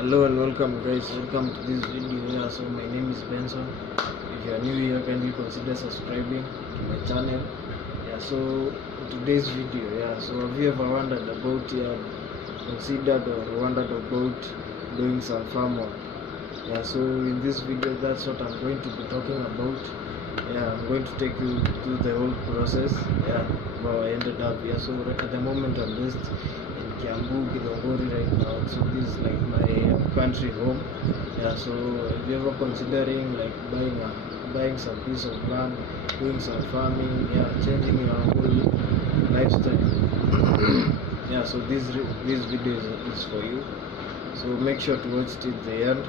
Hello and welcome guys, welcome to this video. So my name is Benson. If you are new here, kindly consider subscribing to my channel. So today's video, so have you ever wondered about considered or wondered about doing some farm work? So in this video, that's what I'm going to be talking about. I'm going to take you through the whole process, how I ended up here. So at the moment I'm based in Kiambu, Githongori right now. So this is like my country home. So if you ever considering like buying some piece of land, doing some farming, changing your whole lifestyle. So this video is for you. So make sure to watch till the end.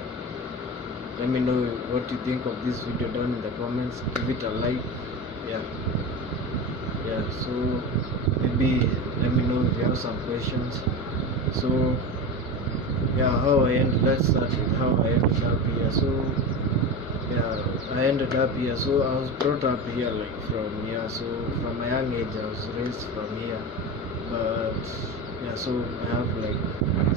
Let me know what you think of this video down in the comments. Give it a like. So maybe let me know if you have some questions. So let's start with how I ended up here. So I ended up here. So I was brought up here like from here. So from a young age I was raised from here. But so I have like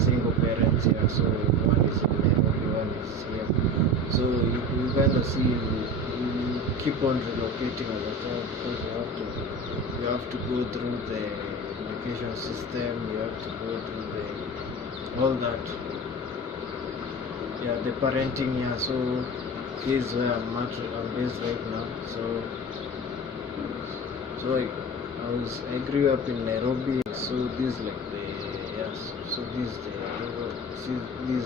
single parents here. So one is in Nairobi, one is here. So you kind of see you keep on relocating as a child because you have to go through the education system. You have to go through all that. The parenting. So this is where I'm based right now. So I grew up in Nairobi. So this is like so this is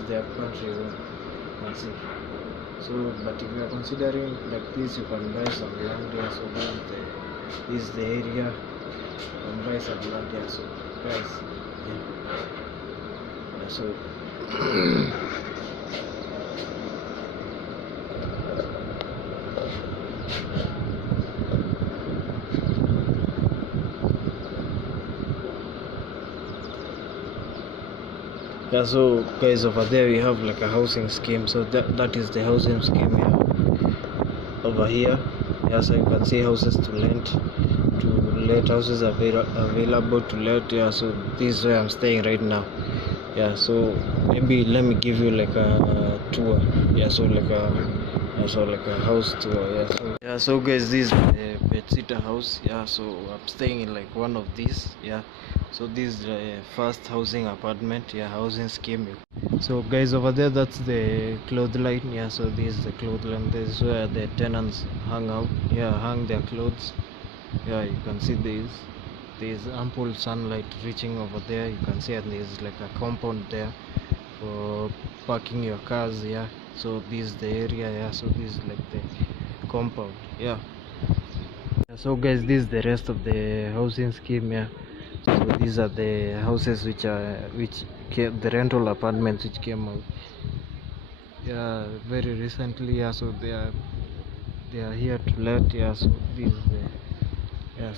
the country home. See. So but if you are considering like this, you can buy some land here. So this is the area. You can buy some land here. So guys, so so guys, over there we have like a housing scheme. So that is the housing scheme here. Over here, so you can see houses to let houses available to let. So this is where I'm staying right now. So maybe let me give you like a tour. So like a house tour. So guys, this is the Betsita house. So I'm staying in like one of these. So this is the first housing apartment, housing scheme. So guys, over there that's the clothesline. So this is the clothesline. This is where the tenants hang out, hang their clothes. You can see there's ample sunlight reaching over there. You can see, and there's like a compound there for parking your cars. So this is the area. So this is like the compound. So guys, this is the rest of the housing scheme. So these are the houses which came, the rental apartments which came out very recently. So they are here to let.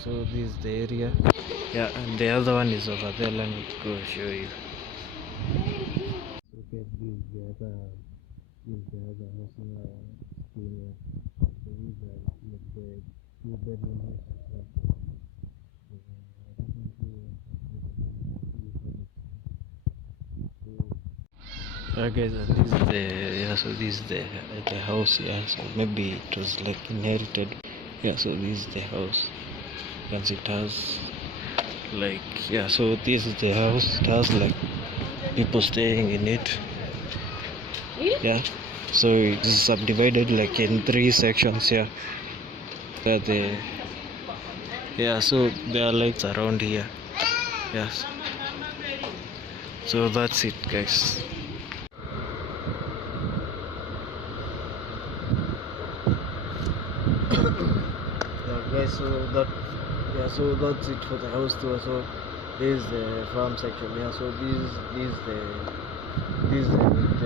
So this is the area. And the other one is over there. Let me go show you. Okay, this is the other housing scheme. So these are like the 2-bedroom houses. Guys, this is the house. So maybe it was like inherited. So this is the house. You can see it has like so this is the house. It has like people staying in it. So it is subdivided like in 3 sections here. So there are lights around here. So that's it, guys. Guys, so that's it for the house tour. So this is the farm section. So this is the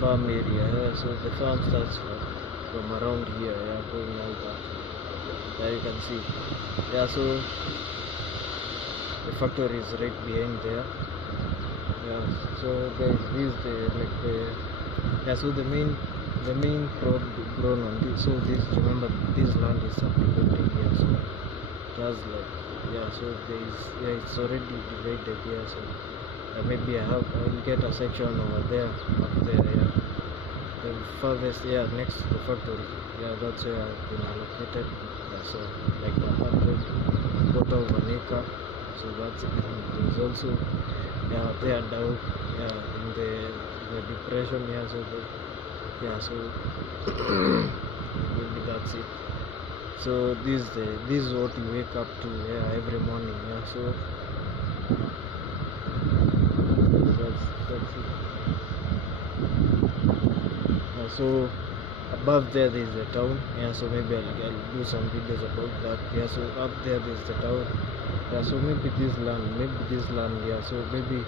farm area. So the farm starts from around here, going all that. You can see. So the factory is right behind there. So guys, this is so the main crop grown on this. So remember this land is subdivided here. So it has like so it's already divided here. So maybe I'll get a section over there, up there, yeah. The farthest, yeah, next to the factory, yeah, that's where I've been allocated. Yeah, so like 100 quarter of an acre. So that's it. There's also, yeah, there down, yeah, in the depression, yeah. So yeah, so maybe that's it. So this is what you wake up to, yeah, every morning, yeah. So that's it. So above there is the town, yeah. So maybe I'll do some videos about that, yeah. So up there is the town, yeah. So maybe this land, yeah. So maybe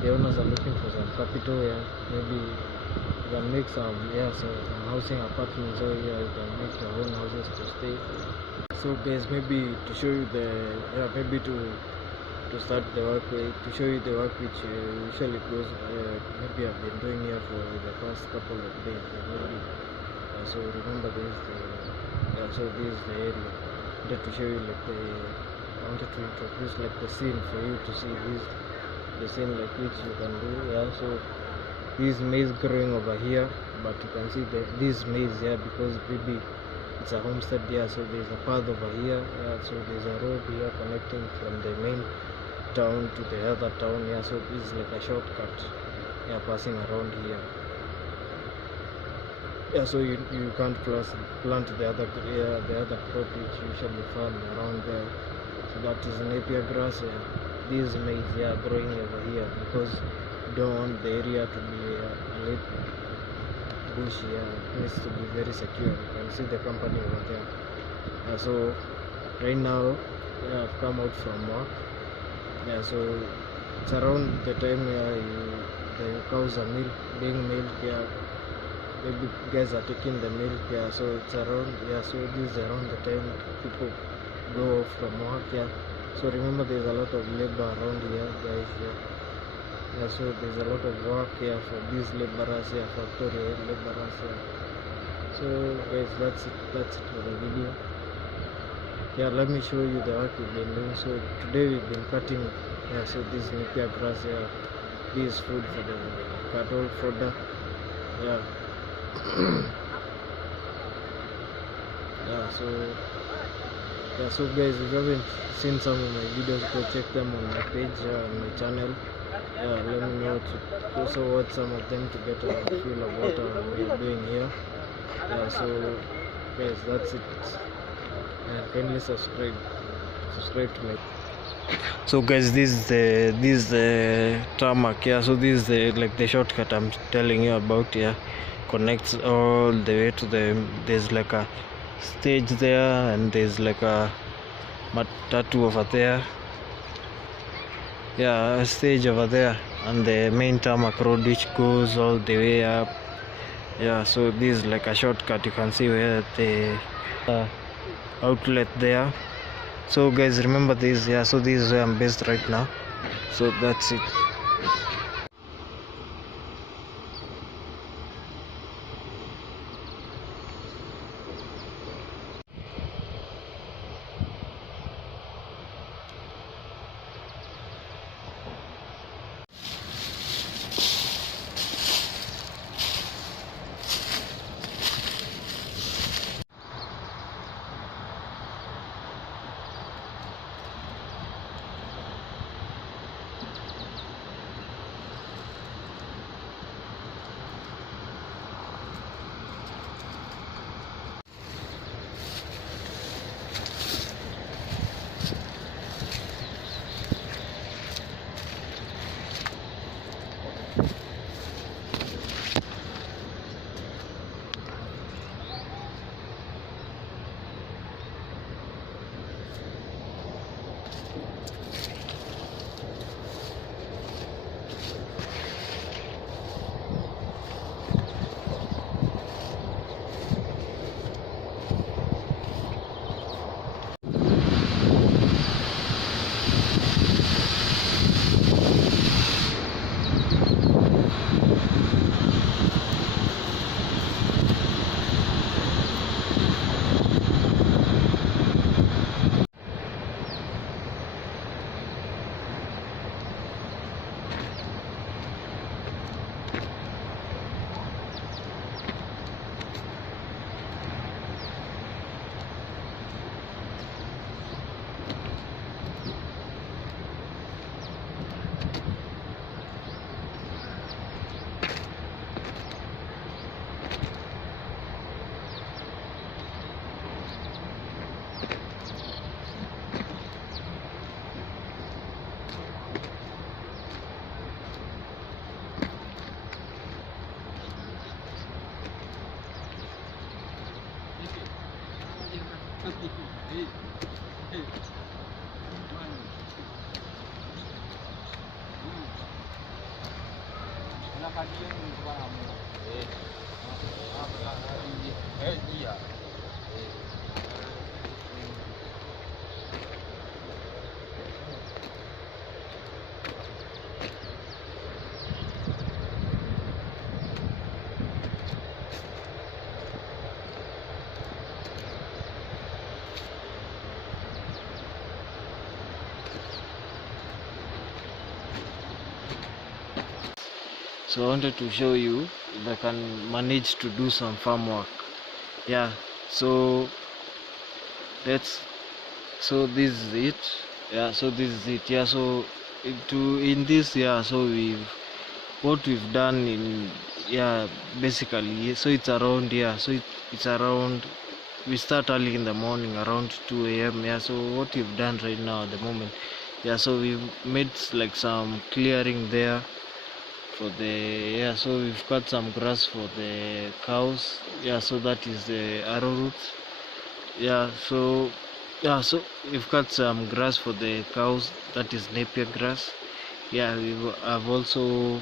the owners are looking for some capital, yeah. Maybe you can make some, yeah, so some housing apartments, or yeah, you can make your own houses to stay. So guys, maybe to show you the, yeah, maybe to start the work, to show you the work which usually goes, maybe I've been doing here for the past couple of days, maybe. So remember this, so this is the area. I wanted to show you like I wanted to introduce like the scene for you to see this, the scene like which you can do, yeah. So this maize growing over here, but you can see this maize here, because maybe it's a homestead here. So there's a path over here, yeah. So there's a road here connecting from the main town to the other town, yeah. So this is like a shortcut, yeah, passing around here, yeah. So you can't plant the other, yeah, the other crop which usually farm around there. So that is napier grass, yeah. This maize, yeah, growing over here, because you don't want the area to be a little bushy, yeah. It needs to be very secure. You can see the company over there, yeah. So right now, yeah, I've come out from work, yeah. So it's around the time, yeah, the cows are being milked, yeah. Maybe guys are taking the milk, yeah. So it's around, yeah. So this is around the time people go off from work, yeah. So remember, there's a lot of labor around here, guys, yeah. Yeah, so there's a lot of work here for these laborers, yeah, factory laborers, yeah. So guys, that's it for the video. Yeah, let me show you the work we've been doing. So today we've been cutting, yeah. So this napier grass, yeah. This is food for the cattle fodder, yeah. Yeah, so guys, if you haven't seen some of my videos, go check them on my page, on my channel, yeah. Let me know to also watch some of them to get a feel of what we are doing here, yeah. So guys, that's it, and kindly subscribe to my. So guys, this is the tarmac, yeah. So this is the shortcut I'm telling you about, yeah. Connects all the way to there's like a stage there, and there's like a matatu over there, yeah, a stage over there, and the main tarmac road which goes all the way up, yeah. So this is like a shortcut. You can see where the outlet there. So guys, remember this, yeah. So this is where I'm based right now. So that's it. So I wanted to show you if I can manage to do some farm work. Yeah, so let's so this is it. Yeah, so this is it. Yeah, so in this, yeah, so we've done in, yeah, basically, so it's around, yeah, so it's around, we start early in the morning around 2 a.m. Yeah, so what we've done right now at the moment, yeah, so we've made like some clearing there for the, yeah, so we've cut some grass for the cows. Yeah, so that is the arrowroot. Yeah, so, yeah, so we've cut some grass for the cows, that is napier grass. Yeah, we've also,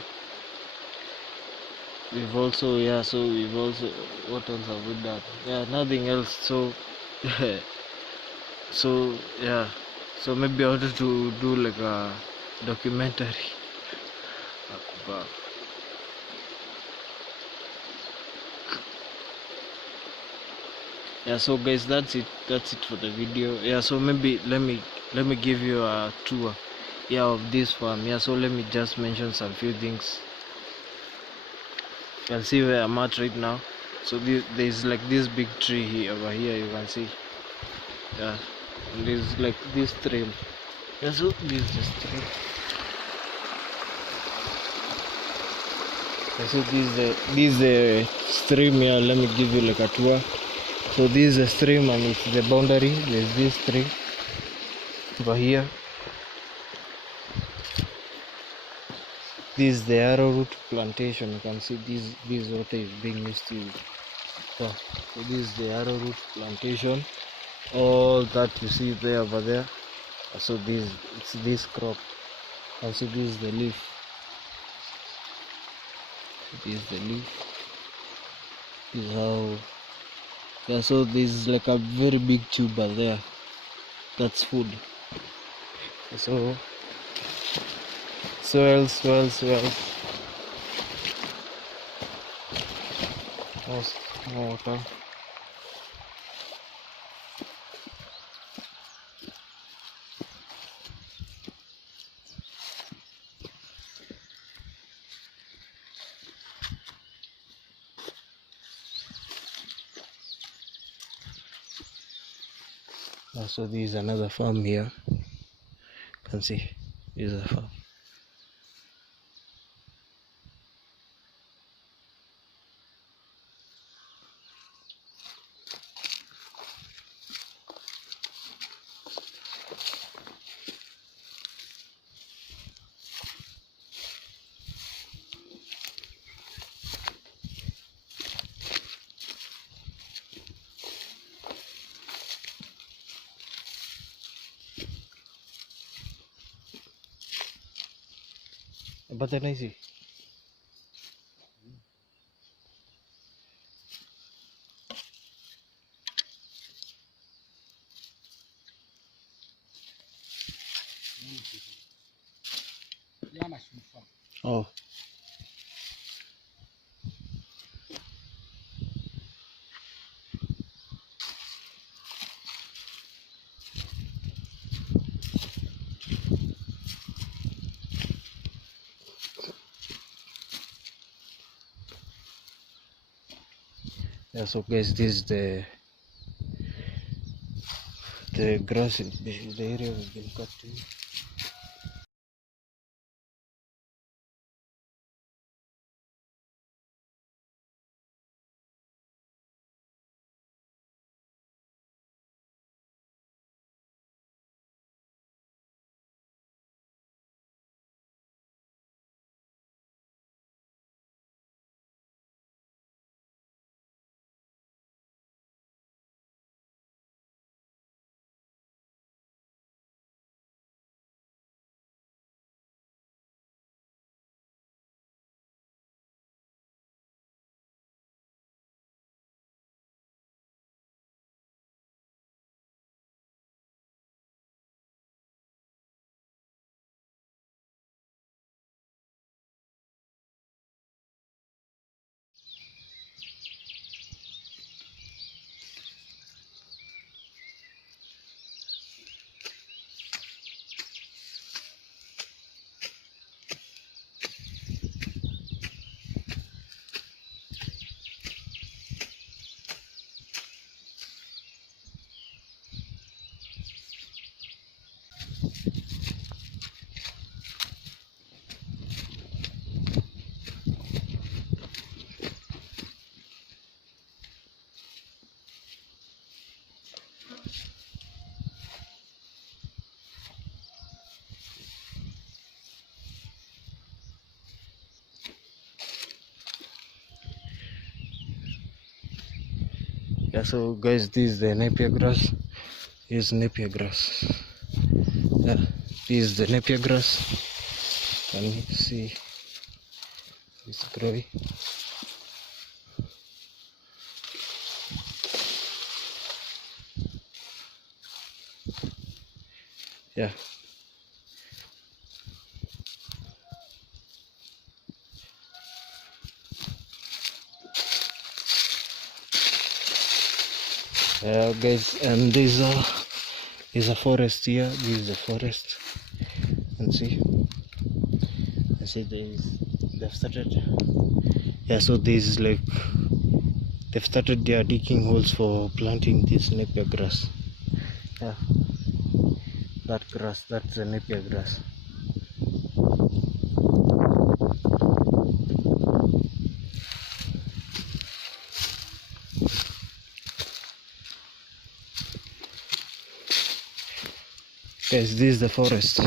yeah, so we've also, what else have we done? Yeah, nothing else. So so yeah, so maybe I wanted to do like a documentary about, yeah, so guys, that's it for the video. Yeah, so maybe let me give you a tour, yeah, of this farm. Yeah, so let me just mention some few things. You can see where I'm at right now. So there's like this big tree here, over here, you can see. Yeah, and there's like this stream. Yeah, so this is the stream. Yeah, so this is the stream here. Let me give you like a tour. So this is the stream and it's the boundary. There's this stream over here. This is the arrowroot plantation. You can see this water is being used to. Yeah. So this is the arrowroot plantation. All that you see there over there. So it's this crop. And so this is the leaf. This is the leaf. This is how. Yeah. So this is like a very big tuber there. That's food. So swells. More water. So this is another farm here. You can see this is a farm. But then I see. Oh. Yeah, so guys, this is the grass, the area we've been cutting. Yeah, so guys, this is the Napier grass. Here's Napier grass. Yeah, this is the Napier grass. Can you see it's growing? Yeah. Guys, and there's a forest here. This is a forest. And see, they've started. Yeah, so this is like they've started their digging holes for planting this Napier grass. Yeah, that grass, that's the Napier grass. Guys, this is the forest.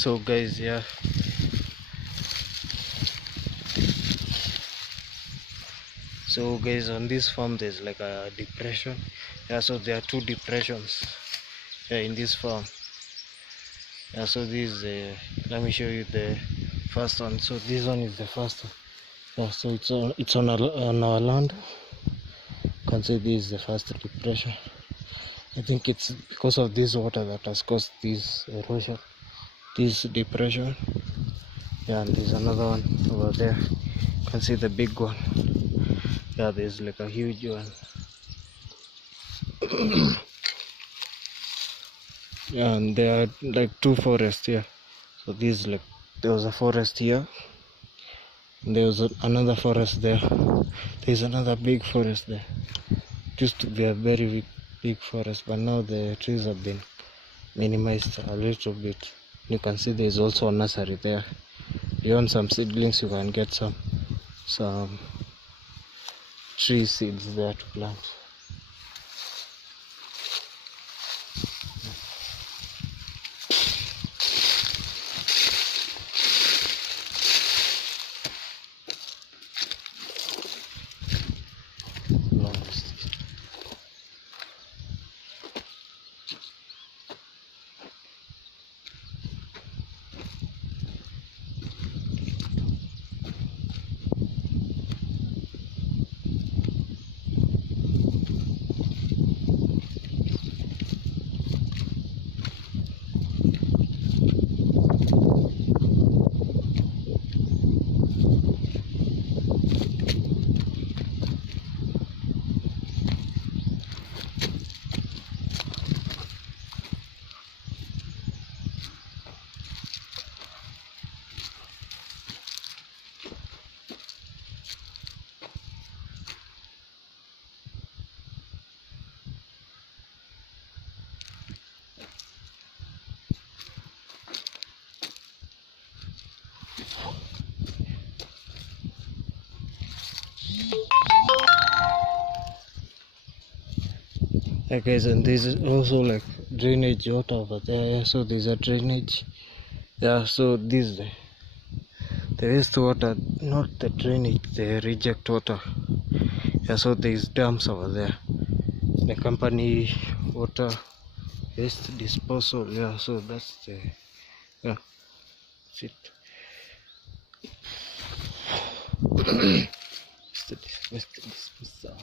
So guys, yeah, so guys, on this farm there's like a depression. Yeah, so there are two depressions, yeah, in this farm. Yeah, so this is let me show you the first one. So this one is the first one. Yeah, so on our land. You can see this is the first depression. I think it's because of this water that has caused this erosion, this depression. Yeah, and there's another one over there. You can see the big one. Yeah, there's like a huge one. Yeah, and there are like two forests here. So this, like, there was a forest here, and there was another forest there. There's another big forest there. It used to be a very big forest, but now the trees have been minimized a little bit. You can see there's also a nursery there. If you want some seedlings, you can get some tree seeds there to plant. Okay, guys, and this is also like drainage water over there. Yeah, so there's a drainage. Yeah, so this is the wastewater, not the drainage, the reject water. Yeah, so there's dams over there. The company water waste disposal. Yeah, so that's the, yeah, that's it. Waste disposal.